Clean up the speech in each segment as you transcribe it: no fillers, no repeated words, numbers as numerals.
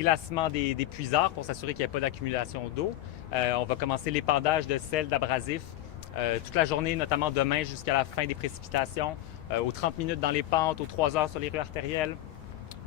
déglacement des puisards pour s'assurer qu'il n'y ait pas d'accumulation d'eau. On va commencer l'épandage de sel d'abrasifs toute la journée, notamment demain jusqu'à la fin des précipitations, aux 30 minutes dans les pentes, aux 3 heures sur les rues artérielles,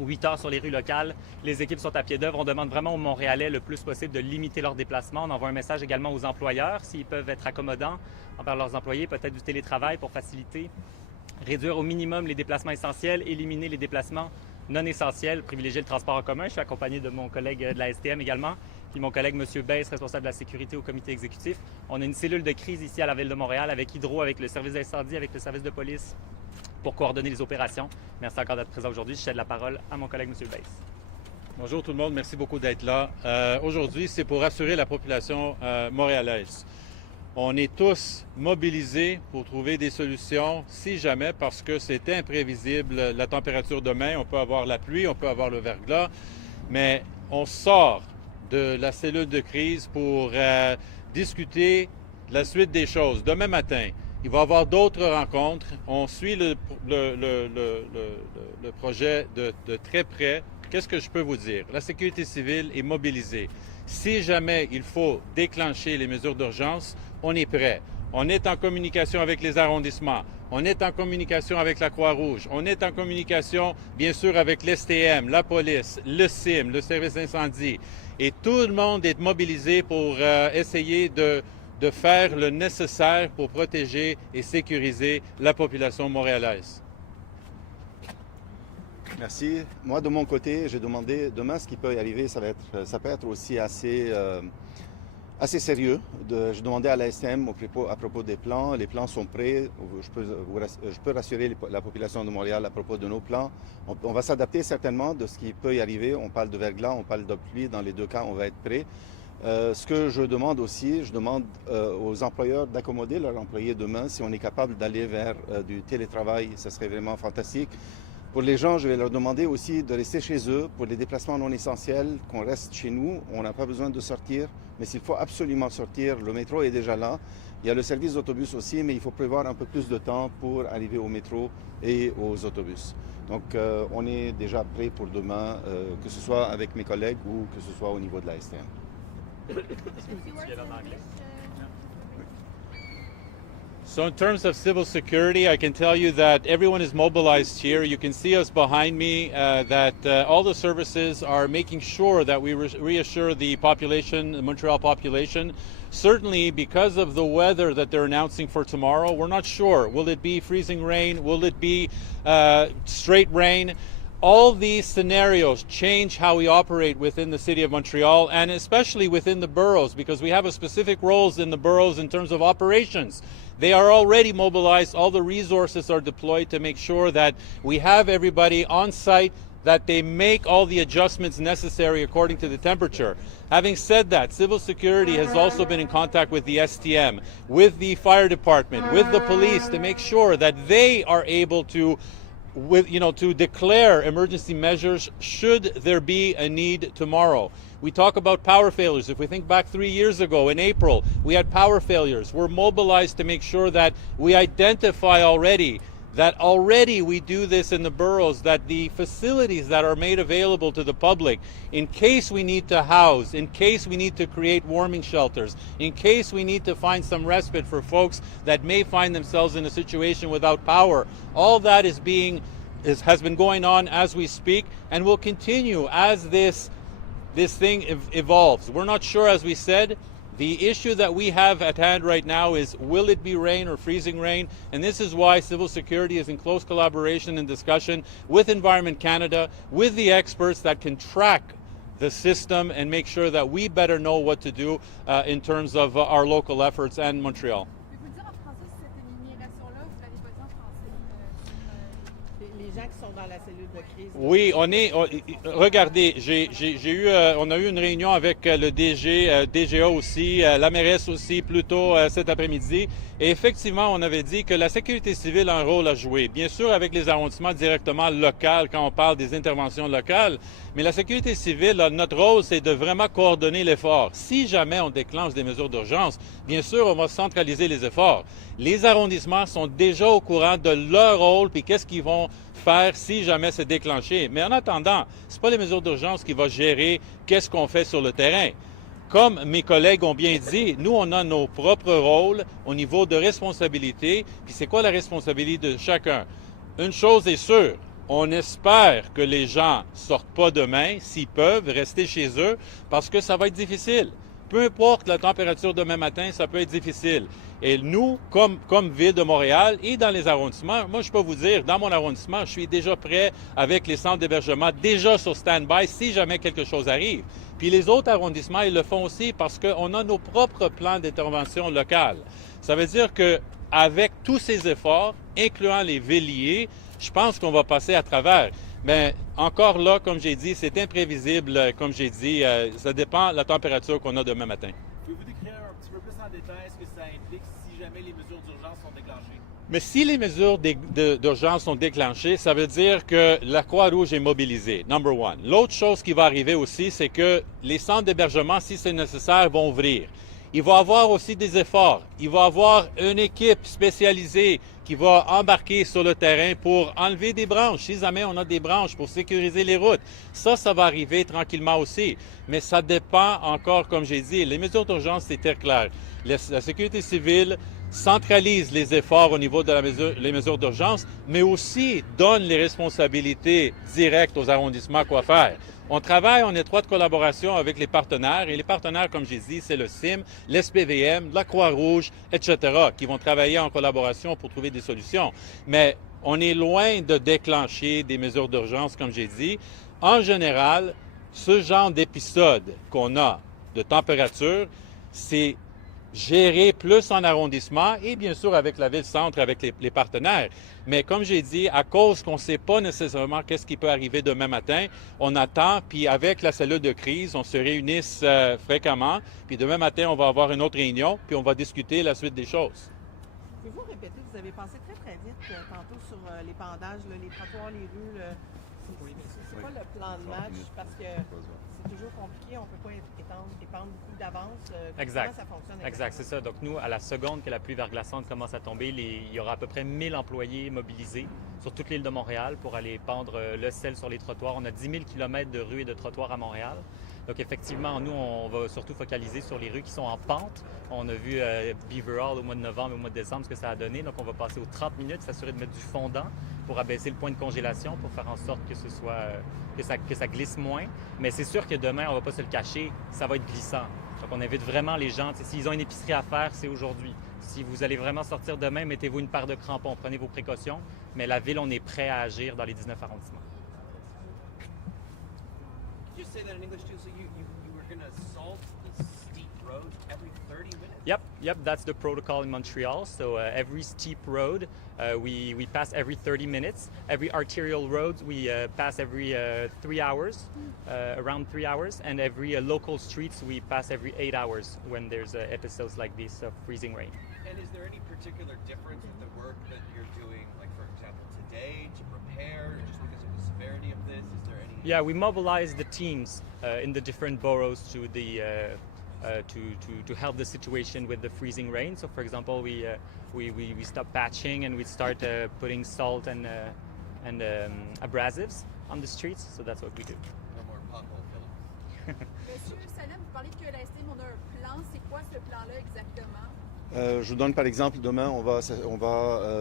aux 8 heures sur les rues locales. Les équipes sont à pied d'œuvre. On demande vraiment aux Montréalais le plus possible de limiter leurs déplacements. On envoie un message également aux employeurs, s'ils peuvent être accommodants envers leurs employés, peut-être du télétravail pour faciliter, réduire au minimum les déplacements essentiels, éliminer les déplacements non essentiels, privilégier le transport en commun. Je suis accompagné de mon collègue de la STM également, puis mon collègue M. Besse, responsable de la sécurité au comité exécutif. On a une cellule de crise ici à la Ville de Montréal avec Hydro, avec le service d'incendie, avec le service de police pour coordonner les opérations. Merci encore d'être présent aujourd'hui. Je cède la parole à mon collègue M. Besse. Bonjour tout le monde, merci beaucoup d'être là. Aujourd'hui, c'est pour rassurer la population montréalaise. On est tous mobilisés pour trouver des solutions, si jamais, parce que c'est imprévisible. La température demain, on peut avoir la pluie, on peut avoir le verglas, mais on sort de la cellule de crise pour discuter la suite des choses. Demain matin, il va y avoir d'autres rencontres. On suit le projet de très près. Qu'est-ce que je peux vous dire? La sécurité civile est mobilisée. Si jamais il faut déclencher les mesures d'urgence, on est prêt. On est en communication avec les arrondissements. On est en communication avec la Croix-Rouge. On est en communication, bien sûr, avec l'STM, la police, le CIM, le service d'incendie. Et tout le monde est mobilisé pour essayer de faire le nécessaire pour protéger et sécuriser la population montréalaise. Merci. Moi, de mon côté, j'ai demandé demain ce qui peut y arriver. Ça peut être aussi assez sérieux. J'ai demandé à la STM à propos des plans. Les plans sont prêts. Je peux rassurer la population de Montréal à propos de nos plans. On va s'adapter certainement de ce qui peut y arriver. On parle de verglas, on parle de pluie. Dans les deux cas, on va être prêt. Ce que je demande aussi, je demande aux employeurs d'accommoder leurs employés demain. Si on est capable d'aller vers du télétravail, ce serait vraiment fantastique. Pour les gens, je vais leur demander aussi de rester chez eux. Pour les déplacements non essentiels, qu'on reste chez nous. On n'a pas besoin de sortir, mais s'il faut absolument sortir, le métro est déjà là. Il y a le service d'autobus aussi, mais il faut prévoir un peu plus de temps pour arriver au métro et aux autobus. Donc, on est déjà prêt pour demain, que ce soit avec mes collègues ou que ce soit au niveau de la STM. So in terms of civil security, I can tell you that everyone is mobilized here. You can see us behind me, that all the services are making sure that we reassure the population, the Montreal population. Certainly because of the weather that they're announcing for tomorrow, we're not sure. Will it be freezing rain? Will it be straight rain? All these scenarios change how we operate within the city of Montreal and especially within the boroughs because we have a specific roles in the boroughs in terms of operations. They are already mobilized. All the resources are deployed to make sure that we have everybody on site, that they make all the adjustments necessary according to the temperature. Having said that, civil security has also been in contact with the STM, with the fire department, with the police to make sure that they are able to to declare emergency measures should there be a need tomorrow. We talk about power failures. If we think back 3 years ago in April, we had power failures. We're mobilized to make sure that we identify already we do this in the boroughs, that the facilities that are made available to the public, in case we need to house, in case we need to create warming shelters, in case we need to find some respite for folks that may find themselves in a situation without power, all that has been going on as we speak and will continue as this thing evolves. We're not sure, as we said. The issue that we have at hand right now is, will it be rain or freezing rain? And this is why civil security is in close collaboration and discussion with Environment Canada, with the experts that can track the system and make sure that we better know what to do in terms of our local efforts and Montreal. Oui, regardez, on a eu une réunion avec le DG, DGA aussi, la mairesse aussi, plus tôt cet après-midi. Et effectivement, on avait dit que la sécurité civile a un rôle à jouer. Bien sûr, avec les arrondissements directement locaux, quand on parle des interventions locales. Mais la sécurité civile, notre rôle, c'est de vraiment coordonner l'effort. Si jamais on déclenche des mesures d'urgence, bien sûr, on va centraliser les efforts. Les arrondissements sont déjà au courant de leur rôle, puis qu'est-ce qu'ils vont faire si jamais c'est déclenché. Mais en attendant, ce n'est pas les mesures d'urgence qui vont gérer qu'est-ce qu'on fait sur le terrain. Comme mes collègues ont bien dit, nous, on a nos propres rôles au niveau de responsabilité. Puis c'est quoi la responsabilité de chacun? Une chose est sûre, on espère que les gens sortent pas demain, s'ils peuvent, rester chez eux, parce que ça va être difficile. Peu importe la température demain matin, ça peut être difficile. Et nous, comme Ville de Montréal et dans les arrondissements, moi, je peux vous dire, dans mon arrondissement, je suis déjà prêt avec les centres d'hébergement, déjà sur stand-by si jamais quelque chose arrive. Puis les autres arrondissements, ils le font aussi parce qu'on a nos propres plans d'intervention locale. Ça veut dire qu'avec tous ces efforts, incluant les villiers, je pense qu'on va passer à travers. Mais encore là, comme j'ai dit, c'est imprévisible, comme j'ai dit, ça dépend de la température qu'on a demain matin. Pouvez-vous décrire un petit peu plus en détail ce que ça implique si jamais les mesures d'urgence sont déclenchées? Mais si les mesures d'urgence sont déclenchées, ça veut dire que la Croix-Rouge est mobilisée, number one. L'autre chose qui va arriver aussi, c'est que les centres d'hébergement, si c'est nécessaire, vont ouvrir. Il va y avoir aussi des efforts. Il va y avoir une équipe spécialisée qui va embarquer sur le terrain pour enlever des branches. Si jamais on a des branches pour sécuriser les routes, ça va arriver tranquillement aussi. Mais ça dépend encore, comme j'ai dit, les mesures d'urgence, c'est très clair. La sécurité civile centralise les efforts au niveau de les mesures d'urgence, mais aussi donne les responsabilités directes aux arrondissements quoi faire. On travaille en étroite collaboration avec les partenaires, et les partenaires, comme j'ai dit, c'est le CIM, l'SPVM, la Croix-Rouge, etc., qui vont travailler en collaboration pour trouver des solutions. Mais on est loin de déclencher des mesures d'urgence, comme j'ai dit. En général, ce genre d'épisode qu'on a de température, c'est géré plus en arrondissement et bien sûr avec la ville-centre, avec les partenaires. Mais comme j'ai dit, à cause qu'on ne sait pas nécessairement qu'est-ce qui peut arriver demain matin, on attend, puis avec la cellule de crise, on se réunisse fréquemment, puis demain matin, on va avoir une autre réunion, puis on va discuter la suite des choses. Pouvez-vous répéter, vous avez passé très vite tantôt sur les pendages, là, les trottoirs, les rues. C'est quoi le plan de match? Parce que c'est toujours compliqué, on ne peut pas épandre beaucoup d'avance. Exact. Comment ça fonctionne? Exact, c'est ça. Donc nous, à la seconde que la pluie verglaçante commence à tomber, il y aura à peu près 1000 employés mobilisés sur toute l'île de Montréal pour aller pendre le sel sur les trottoirs. On a 10 000 km de rues et de trottoirs à Montréal. Donc effectivement, nous, on va surtout focaliser sur les rues qui sont en pente. On a vu Beaver Hall au mois de novembre et au mois de décembre ce que ça a donné. Donc on va passer aux 30 minutes, s'assurer de mettre du fondant pour abaisser le point de congélation, pour faire en sorte que que ça glisse moins. Mais c'est sûr que demain, on ne va pas se le cacher, ça va être glissant. Donc on invite vraiment les gens, s'ils ont une épicerie à faire, c'est aujourd'hui. Si vous allez vraiment sortir demain, mettez-vous une paire de crampons, prenez vos précautions. Mais la ville, on est prêt à agir dans les 19 arrondissements. Could you say that in English too? So you were going to salt the steep roads every 30 minutes? Yep, that's the protocol in Montreal. So every steep road, we pass every 30 minutes. Every arterial road, we pass every 3 hours, around 3 hours. And every local streets, we pass every 8 hours when there's episodes like this of freezing rain. And is there any particular difference with the work that you're doing, like for example today, to prepare, just because of the severity of this? Is there any? Yeah, we mobilize the teams in the different boroughs to help the situation with the freezing rain. So, for example, we stop patching and we start putting salt and abrasives on the streets. So that's what we do. No more pothole filling. Monsieur Salem, vous parlez que la STM, on a un plan. C'est quoi ce plan-là exactement? Je vous donne par exemple, demain, on va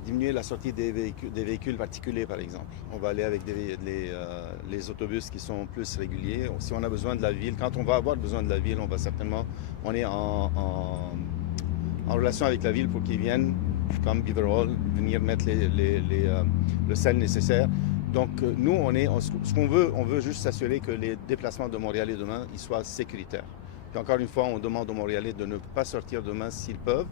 diminuer la sortie des véhicules particuliers, par exemple. On va aller avec les autobus qui sont plus réguliers. Si on a besoin de la ville, quand on va avoir besoin de la ville, on est en relation avec la ville pour qu'ils viennent, comme Beaver Hall, venir mettre le sel nécessaire. Donc nous, ce qu'on veut, on veut juste s'assurer que les déplacements de Montréalais demain, ils soient sécuritaires. Puis encore une fois, on demande aux Montréalais de ne pas sortir demain s'ils peuvent,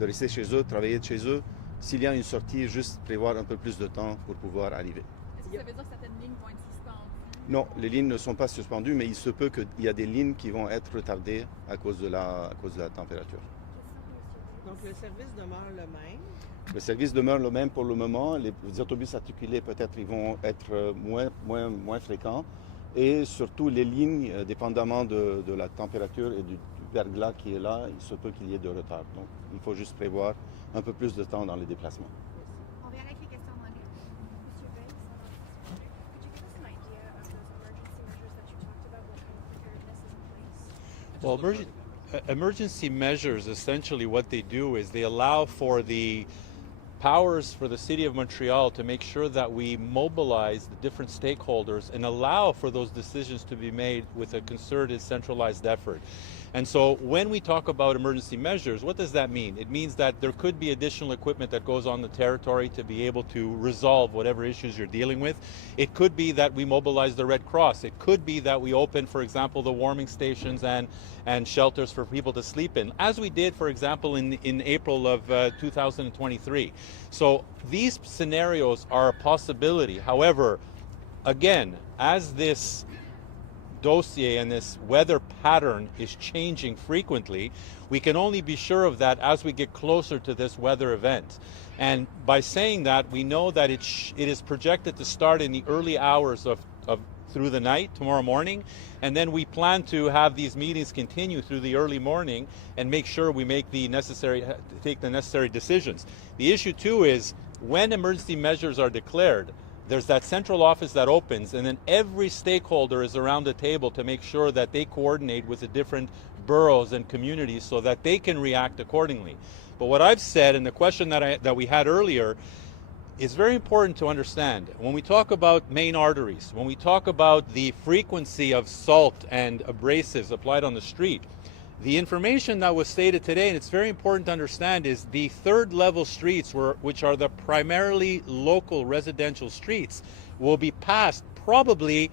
de rester chez eux, travailler de chez eux. S'il y a une sortie, juste prévoir un peu plus de temps pour pouvoir arriver. Est-ce que ça veut dire que certaines lignes vont être suspendues? Non, les lignes ne sont pas suspendues, mais il se peut qu'il y a des lignes qui vont être retardées à cause de la température. Donc le service demeure le même. Le service demeure le même pour le moment. Les autobus articulés, peut-être, ils vont être moins fréquents. Et surtout, les lignes, dépendamment de la température et du verglas qui est là, il se peut qu'il y ait de retard. Donc, il faut juste prévoir un peu plus de temps dans les déplacements. On verra avec les questions en anglais. Monsieur Bates. Well, emergency measures, essentially what they do is they allow for the powers for the City of Montreal to make sure that we mobilize the different stakeholders and allow for those decisions to be made with a concerted, centralized effort. And so when we talk about emergency measures, what does that mean? It means that there could be additional equipment that goes on the territory to be able to resolve whatever issues you're dealing with. It could be that we mobilize the Red Cross. It could be that we open, for example, the warming stations and shelters for people to sleep in, as we did, for example, in April of 2023. So these scenarios are a possibility. However, again, as this dossier and this weather pattern is changing frequently, we can only be sure of that as we get closer to this weather event. And by saying that, we know that it is projected to start in the early hours of through the night tomorrow morning, and then we plan to have these meetings continue through the early morning and make sure we take the necessary decisions. The issue too is when emergency measures are declared, there's that central office that opens, and then every stakeholder is around the table to make sure that they coordinate with the different boroughs and communities so that they can react accordingly. But what I've said, and the question that we had earlier, is very important to understand. When we talk about main arteries, when we talk about the frequency of salt and abrasives applied on the street, the information that was stated today, and it's very important to understand, is the third level streets, which are the primarily local residential streets, will be passed probably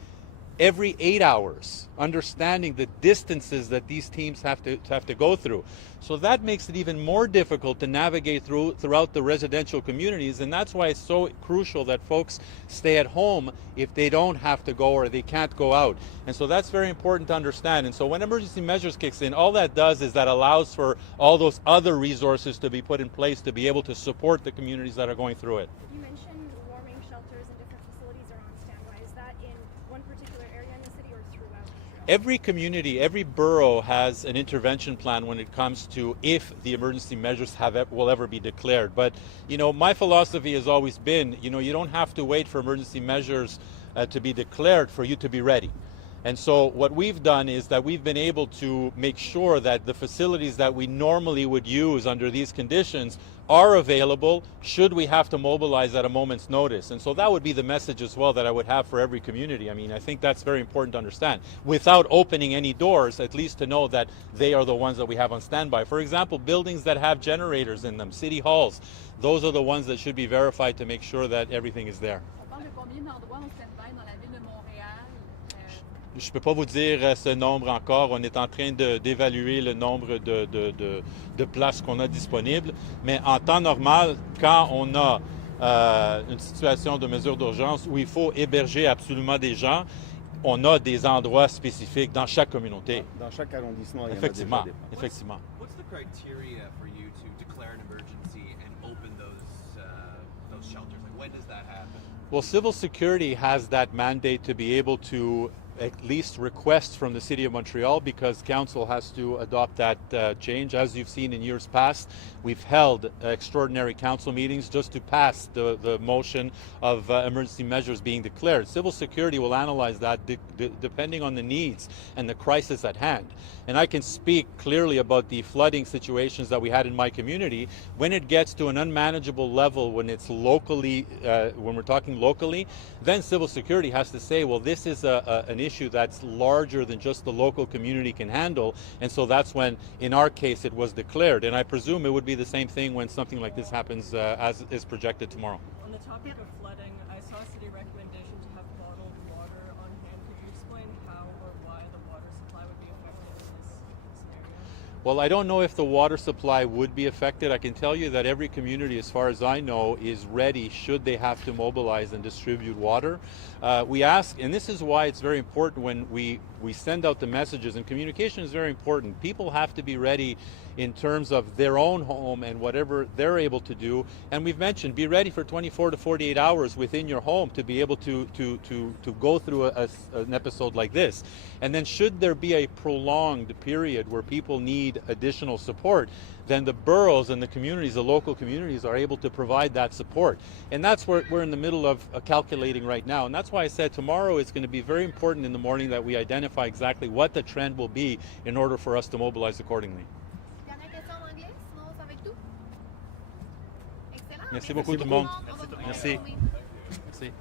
every 8 hours, understanding the distances that these teams have to go through. So that makes it even more difficult to navigate throughout the residential communities, and that's why it's so crucial that folks stay at home if they don't have to go or they can't go out. And so that's very important to understand. And so when emergency measures kicks in, all that does is that allows for all those other resources to be put in place to be able to support the communities that are going through it. You mentioned warming shelters and different facilities are on standby. Is that in one particular area in the city or throughout Montreal? Every community, every borough has an intervention plan when it comes to if the emergency measures will ever be declared. But, my philosophy has always been, you don't have to wait for emergency measures to be declared for you to be ready. And so what we've done is that we've been able to make sure that the facilities that we normally would use under these conditions are available should we have to mobilize at a moment's notice. And so that would be the message as well that I would have for every community. I mean, I think that's very important to understand. Without opening any doors, at least to know that they are the ones that we have on standby. For example, buildings that have generators in them, city halls, those are the ones that should be verified to make sure that everything is there. On parle de combien d'endroits en stand-by dans la ville de Montréal? Je ne peux pas vous dire ce nombre encore. On est en train d'évaluer le nombre de places qu'on a disponibles. Mais en temps normal, quand on a une situation de mesure d'urgence où il faut héberger absolument des gens, on a des endroits spécifiques dans chaque communauté. Dans chaque arrondissement, il y en a Effectivement, déjà des places. effectivement. What's the criteria for you to declare an emergency and open those shelters? Like, when does that happen? Well, civil security has that mandate to be able to at least request from the City of Montreal, because council has to adopt that change. As you've seen in years past, we've held extraordinary council meetings just to pass the motion of emergency measures being declared. Civil security will analyze that depending on the needs and the crisis at hand. And I can speak clearly about the flooding situations that we had in my community. When it gets to an unmanageable level, when it's locally, when we're talking locally, then civil security has to say, well, this is an issue that's larger than just the local community can handle. And so that's when, in our case, it was declared. And I presume it would be the same thing when something like this happens as is projected tomorrow. On the topic of flooding, I saw a city recommendation to have bottled water on hand. Could you explain how or why the water supply would be affected in this scenario? Well, I don't know if the water supply would be affected. I can tell you that every community, as far as I know, is ready should they have to mobilize and distribute water. We ask, and this is why it's very important when we send out the messages, and communication is very important. People have to be ready in terms of their own home and whatever they're able to do. And we've mentioned, be ready for 24 to 48 hours within your home to be able to go through an episode like this. And then should there be a prolonged period where people need need additional support, then the boroughs and the communities, the local communities, are able to provide that support. And that's what we're in the middle of calculating right now. And that's why I said tomorrow it's going to be very important in the morning that we identify exactly what the trend will be in order for us to mobilize accordingly. Dernière question en anglais, sinon ça va être tout. Excellent. Merci beaucoup tout le monde. On va vous Merci. retrouver. Merci.